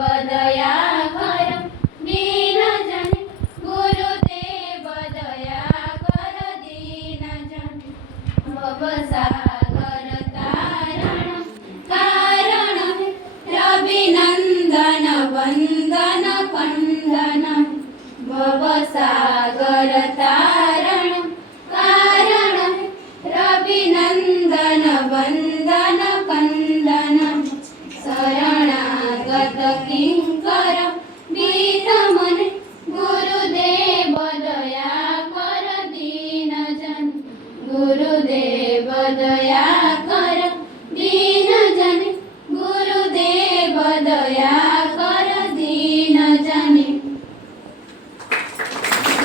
दया कर दीन जन गुरुदेव दया कर दीन जन भवसागर तारण कारण रविनंदन वंदन खंडन भवसागर तारण कारण रविनंदन वंदन खंडन शरणागत किंकर दीन गुरुदेव दया कर दीन जन गुरुदेव दया कर दीन जन गुरुदेव दया